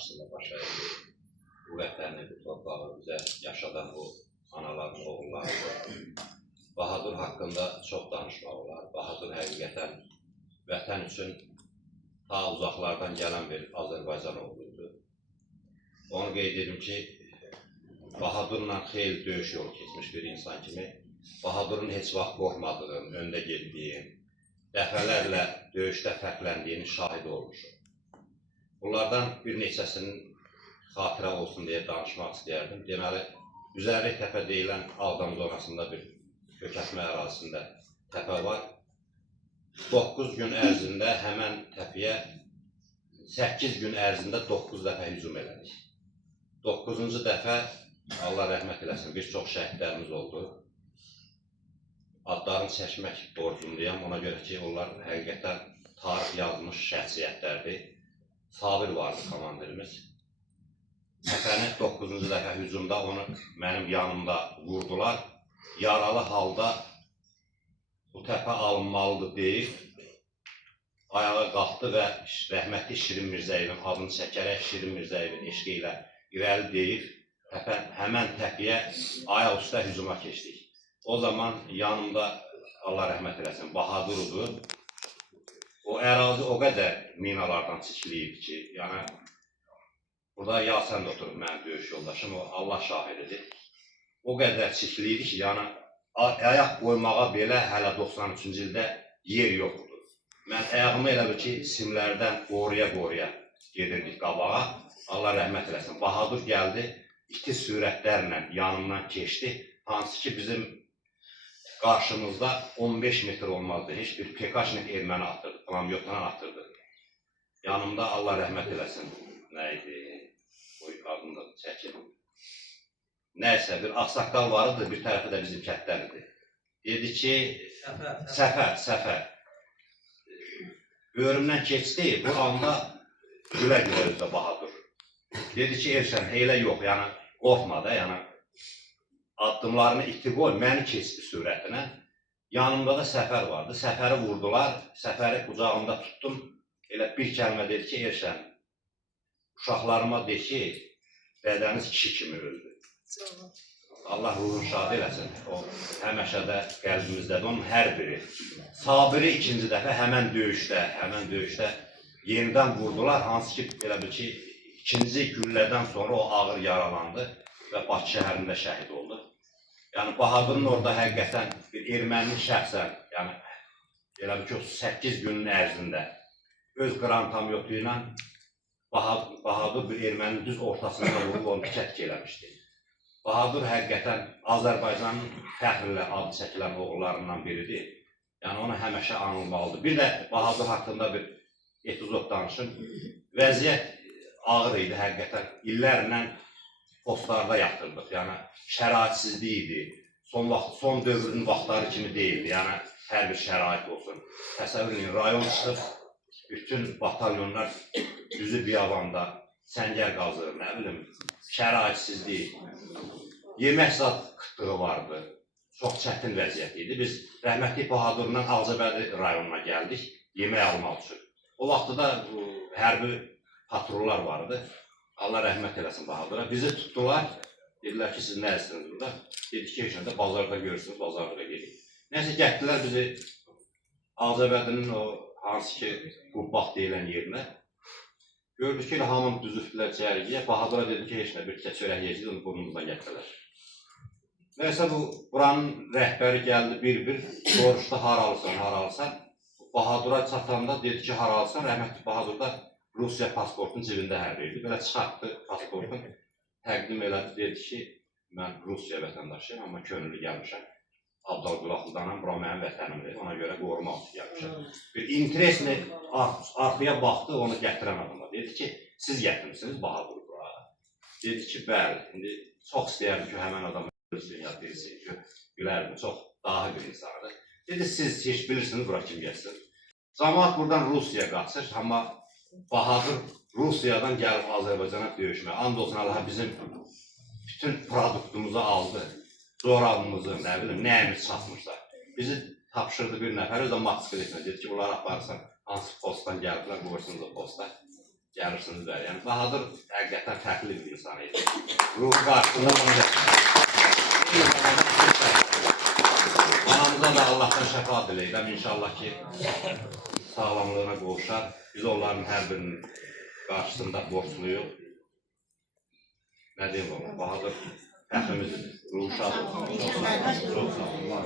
qarşısında baş əydi. Bu vətəni, bu torpağı bizə yaşadan bu anaların oğulları. Bahadur haqqında çox danışmaq olar. Bahadur həqiqətən vətən üçün ta uzaqlardan gələn bir Azərbaycan oğluydu. Onu qeyd edim ki, Bahadurla xeyli döyüş yolu keçmiş bir insan kimi Bahadurun heç vaxt qorxmadığım, öndə getdiyim, dəfələrlə döyüşdə fərqləndiyinin şahidi olmuşum. Bunlardan bir neçəsinin xatirə olsun deyə danışmaq istəyərdim. Deməli, Üzərli təpə deyilən Ağdam zonasında bir kökətmə ərazisində təpə var. 9 gün ərzində həmən təpəyə 8 gün ərzində 9 dəfə hücum elədik. 9-cu dəfə, Allah rəhmət eləsin, bir çox şəhidlərimiz oldu. Adlarını çəkmək borcundayam, ona görə ki, onlar həqiqətən tarix yazmış şəxsiyyətlərdir. Sabir vardı komandirimiz. Təpəni 9-cu dəfə hücumda onu mənim yanımda vurdular. Yaralı halda bu təpə alınmalıdır deyib, ayağa qalxdı və rəhmətli Şirin Mirzəyevin adını çəkərək Şirin Mirzəyevin eşqi ilə irəli deyib, həmən təpəyə ayaq üstə hücuma keçdik. O zaman yanımda, Allah rəhmət eləsin, Bahadurdur. O ərazi o qədər minalardan çəkiliyib ki, yəni burada Yasən də oturub mənim döyüş yoldaşım, o Allah şahididir. O qədər çəkiliydi ki, yəni ayaq qoymağa belə hələ 93-cü ildə yer yoxdur. Mən ayağımı elə bil ki, simlərdən qoruya-qoruya gedirdik qabağa. Allah rəhmət eləsin. Bahadur gəldi, iti sürətlərlə yanımdan keçdi. Hansı ki, bizim qarşımızda 15 metr olmazdı. Heç bir PKŞ-nin erməni atırdı, plamyotdan atırdı. Yanımda Allah rəhmət eləsin. Nə idi? O adını da çəkin. Nəysə, bir axsaqqal vardı, bir tərəfi də bizim kətdən idi. Dedi ki, Səfər. Böyrümdən keçdi, bu anda gülə-gülə özdə Bahadur. Dedi ki, Elşən, heylə yox, yəni qorxma da, yəni addımlarını iti qoy, məni keçdi sürətinə. Yanımda da Səfər vardı, Səfəri vurdular, Səfəri qucağımda tutdum. Elə bir kəlmə dedi ki, Elşən, uşaqlarıma de ki, bədəniz kişi kimi öldü. Allah ruhunu şad eləsin. O həməşə də qəlbimizdədir. Onun hər biri. Sabiri ikinci dəfə həmən döyüşdə yenidən vurdular. Hansı ki, elə bil ki, ikinci güllədən sonra o ağır yaralandı və Bakı şəhərində şəhid oldu. Yəni, Bahadurun orada həqiqətən bir erməninin şəxsən, yəni, elə bil ki, 8 günün ərzində öz qrantamyotu ilə Bahadur bir erməninin düz ortasında vurub onu tikət eləmişdi. Bahadur həqiqətən Azərbaycanın fəxrlə adı çəkilən oğullarından biridir. Yəni, onu həməşə anılmalıdır. Bir də Bahadur haqqında bir epizod danışım. Vəziyyət ağır idi həqiqətən. İllərlə postlarda yatırdıq. Yəni, şəraitsizlik idi. Son dövrün vaxtları kimi deyildi. Yəni, hər bir şərait olsun. Təsəvvür edin, rayon çıxıb, bütün batalyonlar düzü biyavanda səngər qazır, nə bilim, şəraitsizlik, yemək zat qıtlığı vardı, çox çətin vəziyyət idi. Biz rəhmətli Bahadurla Ağcabədi rayonuna gəldik, yemək almaq üçün. O vaxtda da hərbi patrollar vardı. Allah rəhmət eləsin Bahadura. Bizi tutdular, dedilər ki, siz nə istəniz burada? Dedik ki, heç nədə bazarda görürsünüz, bazarda gedik. Nəysə, gəldilər bizi Ağcabədinin o hansı ki, Qubbaq deyilən yerinə. Gördük ki, hamın düzüftülər cərigiyə. Bahadura dedi ki, heç nə, bir tikə çörək yeyəcək, onu burnumuzdan gətirdilər. Nəysə, buranın rəhbəri gəldi bir-bir, soruşdu, haralsan. Bahadura çatanda dedi ki, haralsan, rəhmətli Bahadur da Rusiya pasportunun cibində hərliydi. Belə çıxartdı pasportun, təqdim elədi, dedi ki, mən Rusiya vətəndaşıyım, amma könüllü gəlmişəm. Abdalqulaqlıdanam, bura mənim vətənimdir, ona görə qorumaq üçün gəlmişəm. Bir interesini arxaya baxdı, onu gətirən adama. Dedi ki, siz gətirmişsiniz Bahadur bura. Dedi ki, bəli, indi çox istəyərdim ki, həmən adamı ölsün, ya bilsin ki, bilərdim, çox dahi bir insandır. Dedi, siz heç bilirsiniz bura kim gəlsin. Camaat buradan Rusiyaya qaçır, amma Bahadur Rusiyadan gəlib Azərbaycana döyüşmə. And olsun Allaha bizim bütün produktumuzu aldı. Zorabımızı, nə bilim, nəyimiz çatmışlar. Bizi tapşırdı bir nəfər, o da Moskva etmə. Dedi ki, bunları aparırsan, hansı postdan gəliblər, qoyursunuz o posta. gəlirsiniz bəli. Yəni Bahadır həqiqətən fərqli bir insan idi. Ruhu qarşısında bunu anamıza da Allahdan şəfa diləyirəm. İnşallah ki, sağlamlığına qovuşar. Biz onların hər birinin qarşısında borçluyuq. Nə deyim oğlum, Bahadır həqimiz ruhu şad olsun. Çox sağ olun.